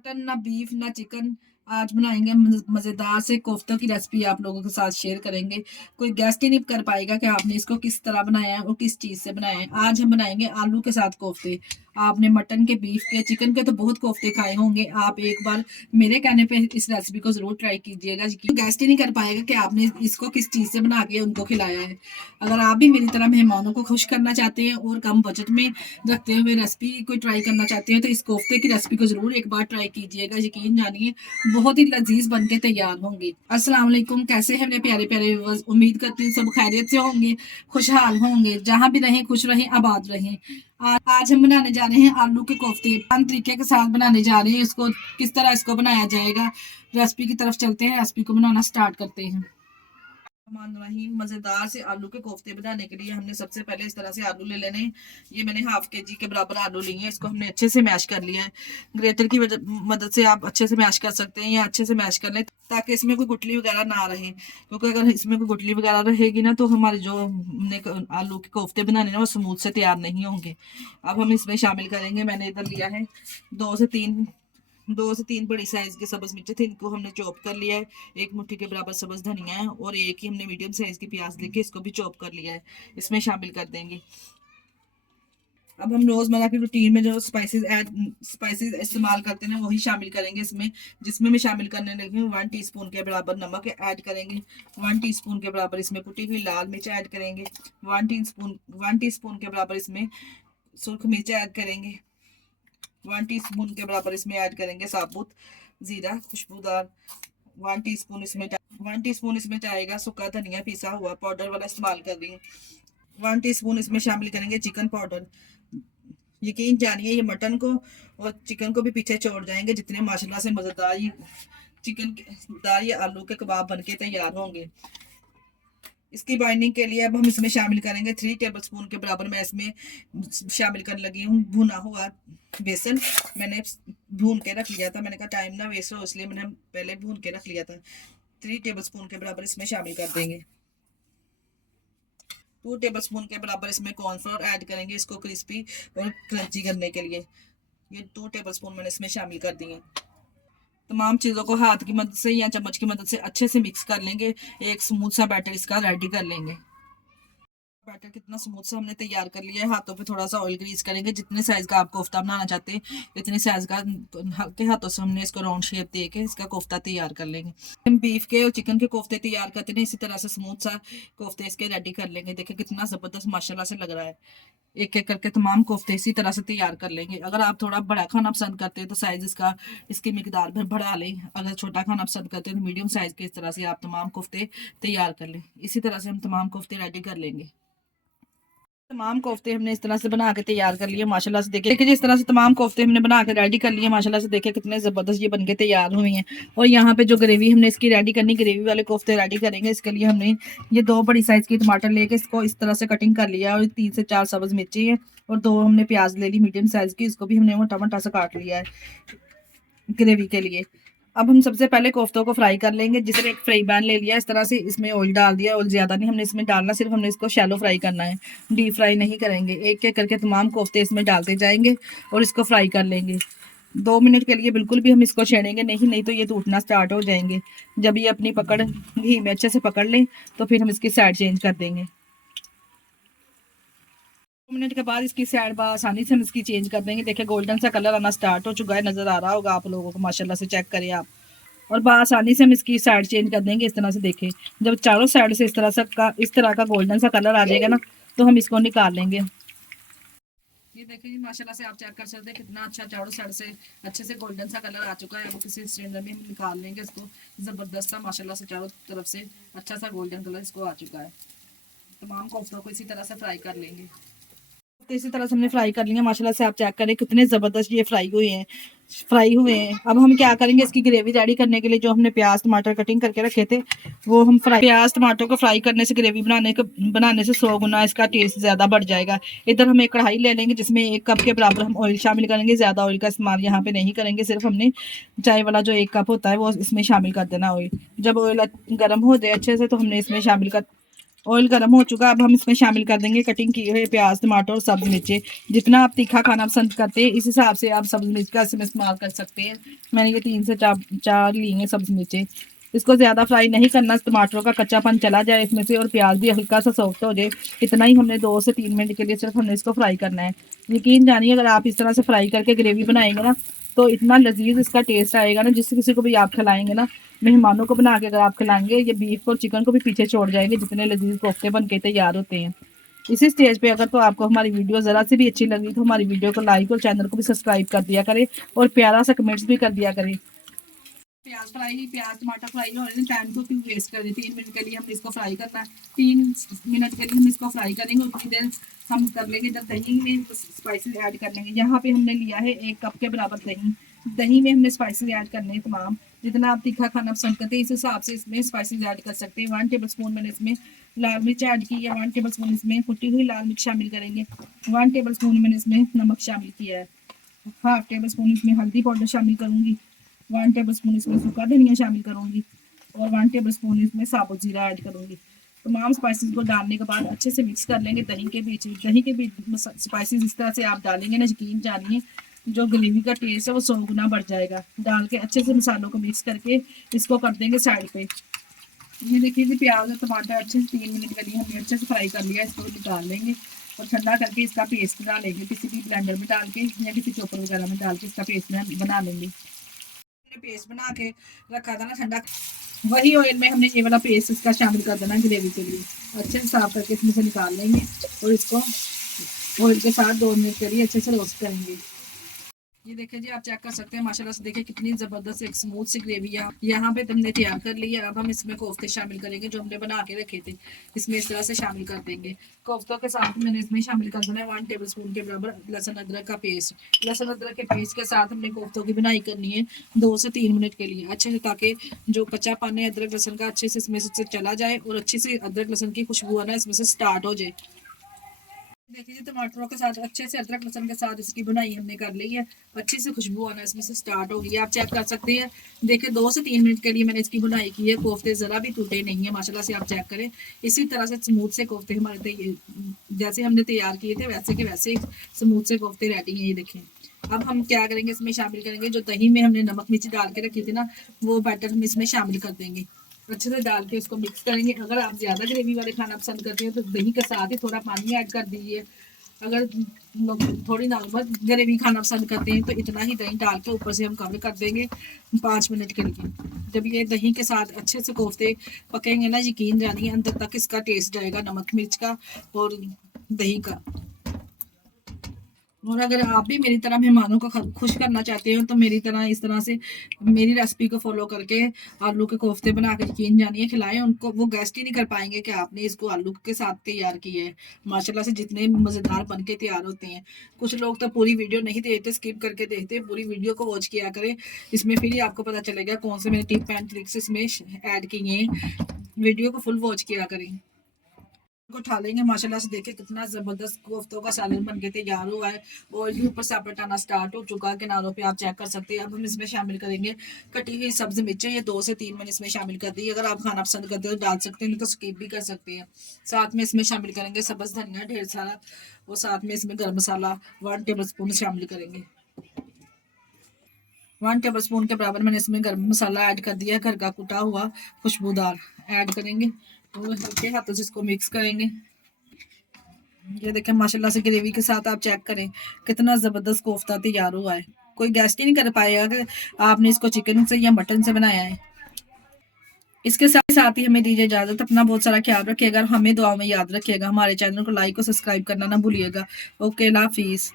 Mutton ना beef ना chicken. आज बनाएंगे मजेदार से कोफ्तों की रेसिपी आप लोगों के साथ शेयर करेंगे। कोई गेस्ट ही नहीं कर पाएगा कि आपने इसको किस तरह बनाया है और किस चीज से बनाया है। आज हम बनाएंगे आलू के साथ कोफ्ते। आपने मटन के, बीफ के, चिकन के तो बहुत कोफ्ते खाए होंगे। आप एक बार मेरे कहने पे इस रेसिपी को जरूर ट्राई कीजिएगा। गेस्ट ही नहीं कर पाएगा कि आपने इसको किस चीज से बना के उनको खिलाया है। अगर आप भी मेरी तरह मेहमानों को खुश करना चाहते हैं और कम बजट में रखते हुए रेसिपी कोई ट्राई करना चाहते हैं तो इस कोफ्ते की रेसिपी को जरूर एक बार ट्राई कीजिएगा। यकीन जानिए बहुत ही लजीज बनके तैयार होंगे। अस्सलाम वालेकुम, कैसे हैं मेरे प्यारे प्यारे व्यूअर्स। उम्मीद करती हूँ सब खैरियत से होंगे, खुशहाल होंगे, जहां भी रहें खुश रहें, आबाद रहें। आज हम बनाने जा रहे हैं आलू के कोफ्ते। आसान तरीके के साथ बनाने जा रहे हैं इसको। किस तरह इसको बनाया जाएगा, रेसिपी की तरफ चलते हैं, रेसिपी को बनाना स्टार्ट करते हैं। रहीम, मजेदार से आलू के कोफ्ते बनाने के लिए हमने सबसे पहले इस तरह से आलू ले लेने। ये मैंने हाफ के जी के बराबर आलू लिए हैं। इसको हमने अच्छे से मैश कर लिया है। ग्रेटर की मदद से आप अच्छे से मैश कर सकते हैं या अच्छे से मैश कर लें ताकि इसमें कोई गुठली वगैरह ना रहे, क्योंकि अगर इसमें कोई गुठली वगैरह रहेगी ना तो हमारे जो हमने आलू के कोफ्ते बनाने ना वो स्मूथ से तैयार नहीं होंगे। अब हम इसमें शामिल करेंगे, मैंने इधर लिया है दो से तीन दो से तीन बड़ी साइज के सब्ज मिर्च थे, इनको हमने चॉप कर लिया है। एक मुट्ठी के बराबर सब्ज धनिया है और एक ही हमने मीडियम साइज की प्याज लेके इसको भी चॉप कर लिया है, इसमें शामिल कर देंगे। अब हम रोजमर्रा की रूटीन में जो स्पाइसेस इस्तेमाल करते हैं वही शामिल करेंगे इसमें। जिसमें मैं शामिल करने लगी हूँ 1 टीस्पून के बराबर नमक ऐड करेंगे। 1 टीस्पून के बराबर इसमें कुटी हुई लाल मिर्च ऐड करेंगे। 1 टीस्पून के बराबर इसमें सुर्ख मिर्च ऐड करेंगे। 1 टीस्पून के बराबर इसमें ऐड करेंगे साबुत जीरा खुशबूदार। 1 टीस्पून इसमें जाएगा सूखा धनिया पिसा हुआ, पाउडर वाला इस्तेमाल कर रही हूँ। 1 टीस्पून इसमें शामिल करेंगे चिकन पाउडर। यकीन जानिए ये मटन को और चिकन को भी पीछे छोड़ जाएंगे, जितने माशाल्लाह से मजेदार ये चिकन दार ये आलू के कबाब बनके तैयार होंगे। इसकी बाइंडिंग के लिए अब हम इसमें शामिल करेंगे 3 टेबलस्पून के बराबर। मैं इसमें शामिल करने लगी हूँ भुना हुआ बेसन। मैंने भून के रख लिया था, मैंने कहा टाइम ना वेस्ट हो इसलिए मैंने पहले भून के रख लिया था। 3 टेबलस्पून के बराबर इसमें शामिल कर देंगे। 2 टेबलस्पून के बराबर इसमें कॉर्नफ्लोर ऐड करेंगे इसको क्रिस्पी और क्रंची करने के लिए। ये 2 टेबलस्पून मैंने इसमें शामिल कर दिए। तमाम चीज़ों को हाथ की मदद से या चम्मच की मदद से अच्छे से मिक्स कर लेंगे। एक स्मूथ सा बैटर इसका रेडी कर लेंगे। बैटर कितना स्मूथ सा हमने तैयार कर लिया है। हाथों पे थोड़ा सा ऑयल ग्रीस करेंगे, जितने साइज का आप कोफ्ता बनाना चाहते हैं इतने साइज का हल्के हाथों से हमने इसको राउंड शेप दे के इसका कोफ्ता तैयार कर लेंगे। हम बीफ के और चिकन के कोफ्ते तैयार करते हैं इसी तरह से स्मूथ सा कोफ्ते इसके रेडी कर लेंगे। देखिए कितना जबरदस्त माशाल्लाह से लग रहा है। एक एक करके तमाम कोफ्ते इसी तरह से तैयार कर लेंगे। अगर आप थोड़ा बड़ा खाना पसंद करते हैं तो साइज इसका इसकी मिकदार भी बढ़ा लें। अगर छोटा खाना पसंद करते हैं तो मीडियम साइज के इस तरह से आप तमाम कोफ्ते तैयार कर लें। इसी तरह से हम तमाम कोफ्ते रेडी कर लेंगे। तमाम कोफ्ते हमने इस तरह से बना के तैयार कर लिए माशाल्लाह से। देखिए जिस तरह से तमाम कोफ्ते हमने बना के रेडी कर लिए माशाल्लाह से। देखिए कितने ज़बरदस्त ये बनके तैयार हुए हैं। और यहाँ पे जो ग्रेवी हमने इसकी रेडी करनी, ग्रेवी वाले कोफ्ते रेडी करेंगे। इसके लिए हमने ये 2 बड़ी साइज़ की टमाटर लेके इसको इस तरह से कटिंग कर लिया और 3 से 4 सब्ज़ मिर्ची है और 2 हमने प्याज ले ली मीडियम साइज़ की, इसको भी हमने मोटा मोटा सा काट लिया है ग्रेवी के लिए। अब हम सबसे पहले कोफ्तों को फ्राई कर लेंगे। जिसने एक फ्राई पैन ले लिया इस तरह से, इसमें ऑयल डाल दिया। ऑयल ज़्यादा नहीं हमने इसमें डालना, सिर्फ हमने इसको शैलो फ्राई करना है, डीप फ्राई नहीं करेंगे। एक एक करके तमाम कोफ्ते इसमें डालते जाएंगे और इसको फ्राई कर लेंगे। 2 मिनट के लिए बिल्कुल भी हम इसको छेड़ेंगे नहीं तो ये टूटना स्टार्ट हो जाएंगे। जब ये अपनी पकड़ घी में अच्छे से पकड़ लें तो फिर हम इसकी साइड चेंज कर देंगे। 2 मिनट के बाद इसकी साइड आसानी से हम इसकी चेंज कर देंगे। देखिए गोल्डन सा कलर आना स्टार्ट हो चुका है, नज़र आ रहा होगा आप लोगों को माशाल्लाह से। चेक करें आप। और आसानी से हम इसकी साइड चेंज कर देंगे इस तरह से। देखें जब चारों साइड से इस तरह का गोल्डन सा कलर आ जाएगा ना तो हम इसको निकाल लेंगे। ये देखिए माशाल्लाह से आप चेक कर सकते हैं कितना अच्छा चारों साइड से अच्छे से गोल्डन सा कलर आ चुका है। अब किसी स्ट्रेनर में हम निकाल लेंगे इसको। ज़बरदस्त सा माशाल्लाह से चारों तरफ से अच्छा सा गोल्डन कलर इसको आ चुका है। तमाम कोफ्तों को इसी तरह से फ्राई कर लेंगे। तो इसी तरह से हमने फ्राई कर लिया माशाल्लाह से। आप चेक करें कितने ज़बरदस्त ये फ्राई हुए हैं। अब हम क्या करेंगे, इसकी ग्रेवी रेडी करने के लिए जो हमने प्याज टमाटर कटिंग करके रखे थे वो हम प्याज टमाटर को फ्राई करने से ग्रेवी बनाने से 100 गुना इसका टेस्ट ज़्यादा बढ़ जाएगा। इधर हम एक कढ़ाई ले लेंगे जिसमें 1 कप के बराबर हम ऑयल शामिल करेंगे। ज़्यादा ऑयल का इस्तेमाल यहाँ पे नहीं करेंगे, सिर्फ हमने चाय वाला जो 1 कप होता है वो इसमें शामिल कर देना ऑयल। जब ऑयल गर्म हो जाए अच्छे से तो हमने इसमें शामिल कर ऑयल गर्म हो चुका, अब हम इसमें शामिल कर देंगे कटिंग किए हुए प्याज, टमाटर और सब्ज मिर्चें। जितना आप तीखा खाना पसंद करते हैं इस हिसाब से आप सब्ज मिर्च का इसमें इस्तेमाल कर सकते हैं। मैंने ये 3 से 4 ली हैं सब्ज मिर्चें। इसको ज़्यादा फ्राई नहीं करना, टमाटरों का कच्चापन चला जाए इसमें से और प्याज भी हल्का सा सॉफ्ट हो जाए। इतना ही हमने 2 से 3 मिनट के लिए सिर्फ हमने इसको फ्राई करना है। यकीन जानिए अगर आप इस तरह से फ्राई करके ग्रेवी बनाएंगे ना तो इतना लजीज इसका टेस्ट आएगा ना, जिससे किसी को भी आप खिलाएंगे ना, मेहमानों को बना के अगर आप खिलाएंगे ये बीफ और चिकन को भी पीछे छोड़ जाएंगे, जितने लजीज कोफ्ते बन के तैयार होते हैं। इसी स्टेज पे अगर तो आपको हमारी वीडियो ज़रा सी भी अच्छी लगी तो हमारी वीडियो को लाइक और चैनल को भी सब्सक्राइब कर दिया करें और प्यारा सा कमेंट्स भी कर दिया करें। प्याज टमाटर फ्राई हो रहे हैं, टाइम को क्यों वेस्ट कर रहे? 3 मिनट के लिए हमने इसको फ्राई करना है। 3 मिनट के लिए हम इसको फ्राई करेंगे, उतनी देर हम कर लेंगे जब दही में स्पाइसेस ऐड कर लेंगे। यहाँ पे हमने लिया है 1 कप के बराबर दही। दही में हमने स्पाइसेस ऐड करने हैं तमाम, जितना आप तीखा खाना पसंद करते हैं इस हिसाब से इसमें स्पाइसेस ऐड कर सकते हैं। 1 टेबल स्पून मैंने इसमें लाल मिर्च ऐड की है, 1 टेबल स्पून इसमें कुटी हुई लाल मिर्च शामिल करेंगे, 1 टेबल स्पून मैंने इसमें नमक शामिल किया है, 1/2 टेबल स्पून इसमें हल्दी पाउडर शामिल करूंगी, 1 टेबल स्पून इसमें सूखा धनिया शामिल करूंगी और 1 टेबल स्पून इसमें साबुत जीरा ऐड करूंगी। तमाम स्पाइसेस को डालने के बाद अच्छे से मिक्स कर लेंगे। दही के बीच स्पाइसेस इस तरह से आप डालेंगे ना, यकीन जानिए जो ग्रेवी का टेस्ट है वो 100 गुना बढ़ जाएगा। डाल के अच्छे से मसालों को मिक्स करके इसको कर देंगे साइड पे। ये देखिए जी प्याज और टमाटर अच्छे से 3 मिनट के लिए हमने अच्छे से फ्राई कर लिया। इसको निकाल लेंगे और ठंडा करके इसका पेस्ट डालेंगे, किसी भी ब्लेंडर में डाल के या किसी चॉपर वगैरह में डाल के इसका पेस्ट बना लेंगे। पेस्ट बना के रखा था ना ठंडा, वही ऑयल में हमने ये वाला पेस्ट इसका शामिल कर देना ग्रेवी के लिए। अच्छे से साफ करके इसमें से निकाल लेंगे और इसको ऑयल के साथ 2 मिनट के लिए अच्छे से रोस्ट करेंगे। ये देखिए जी आप चेक कर सकते हैं माशाल्लाह से, देखिए कितनी ज़बरदस्त एक स्मूथ सी ग्रेवी यहाँ पे हमने तैयार कर ली है। अब हम इसमें कोफ्ते शामिल करेंगे जो हमने बना के रखे थे, इसमें इस तरह से शामिल कर देंगे। कोफ्तों के साथ मैंने इसमें शामिल कर देना है 1 टेबल स्पून के बराबर लहसुन अदरक का पेस्ट। लहसुन अदरक के पेस्ट के साथ हमने कोफ्तों की बनाई करनी है 2 से 3 मिनट के लिए अच्छे से, ताकि जो कच्चा पान है अदरक लहसुन का अच्छे से इसमें से चला जाए और अच्छी से अदरक लहसुन की खुशबू आना इसमें से स्टार्ट हो जाए। देखिए जी टमाटरों के साथ अच्छे से अदरक लहसुन के साथ इसकी बुनाई हमने कर ली है, अच्छी से खुशबू आना इसमें से स्टार्ट हो गई है। आप चेक कर सकते हैं, देखिए 2 से 3 मिनट के लिए मैंने इसकी बुनाई की है। कोफ्ते ज़रा भी टूटे नहीं है माशाल्लाह से, आप चेक करें। इसी तरह से स्मूथ से कोफ्ते हमारे जैसे हमने तैयार किए थे वैसे के वैसे स्मूथ से कोफ्ते रेडी हैं। ये देखें अब हम क्या करेंगे, इसमें शामिल करेंगे जो दही में हमने नमक मिर्च डाल के रखी थी ना, वो बैटर हम इसमें शामिल कर देंगे। अच्छे से डाल के उसको मिक्स करेंगे। अगर आप ज़्यादा ग्रेवी वाले खाना पसंद करते हैं तो दही के साथ ही थोड़ा पानी ऐड कर दीजिए। अगर थोड़ी नॉर्मल ग्रेवी खाना पसंद करते हैं तो इतना ही दही डाल के ऊपर से हम कवर कर देंगे 5 मिनट के लिए। जब ये दही के साथ अच्छे से कोफ्ते पकेंगे ना, यकीन जानिए अंदर तक इसका टेस्ट जाएगा नमक मिर्च का और दही का। और अगर आप भी मेरी तरह मेहमानों को खुश करना चाहते हो तो मेरी तरह इस तरह से मेरी रेसिपी को फॉलो करके आलू के कोफ्ते बना के यकीन जानिए खिलाएं उनको, वो गेस्ट ही नहीं कर पाएंगे कि आपने इसको आलू के साथ तैयार किया है। माशाल्लाह से जितने मज़ेदार बन के तैयार होते हैं। कुछ लोग तो पूरी वीडियो नहीं देखते, स्किप करके देखते, पूरी वीडियो को वॉच किया करें, इसमें फिर ही आपको पता चलेगा कौन से मैंने टिप एंड ट्रिक्स इसमें ऐड किए हैं। वीडियो को फुल वॉच किया करें। को उठा लेंगे माशाल्लाह से, देखिए कितना ज़बरदस्त कोफ्तों का सालन बन के तैयार हुआ है। ऑयल भी ऊपर सेपरेट आना स्टार्ट हो चुका है किनारों पे, आप चेक कर सकते हैं। अब हम इसमें शामिल करेंगे कटी हुई सब्ज़ मिर्चें, ये 2 से 3 मैंने इसमें शामिल कर दी। अगर आप खाना पसंद करते हो तो डाल सकते हैं, नहीं तो स्किप भी कर सकते हैं। साथ में इसमें शामिल करेंगे सब्ज़ धनिया ढेर सारा, और साथ में इसमें गर्म मसाला 1 टेबल स्पून शामिल करेंगे। 1 टेबल स्पून के बराबर मैंने इसमें गर्म मसाला ऐड कर दिया है, घर का कुटा हुआ खुशबूदार ऐड करेंगे और हल्के हाथों से इसको मिक्स करेंगे। ये देखें माशाल्लाह से ग्रेवी के साथ आप चेक करें कितना ज़बरदस्त कोफ्ता तैयार हुआ है। कोई गेस्ट ही नहीं कर पाएगा कि आपने इसको चिकन से या मटन से बनाया है। इसके साथ साथ ही हमें दीजिए इजाज़त। अपना बहुत सारा ख्याल रखिएगा और हमें दुआ में याद रखिएगा। हमारे चैनल को लाइक और सब्सक्राइब करना ना भूलिएगा। ओके, अल्लाह हाफिज़।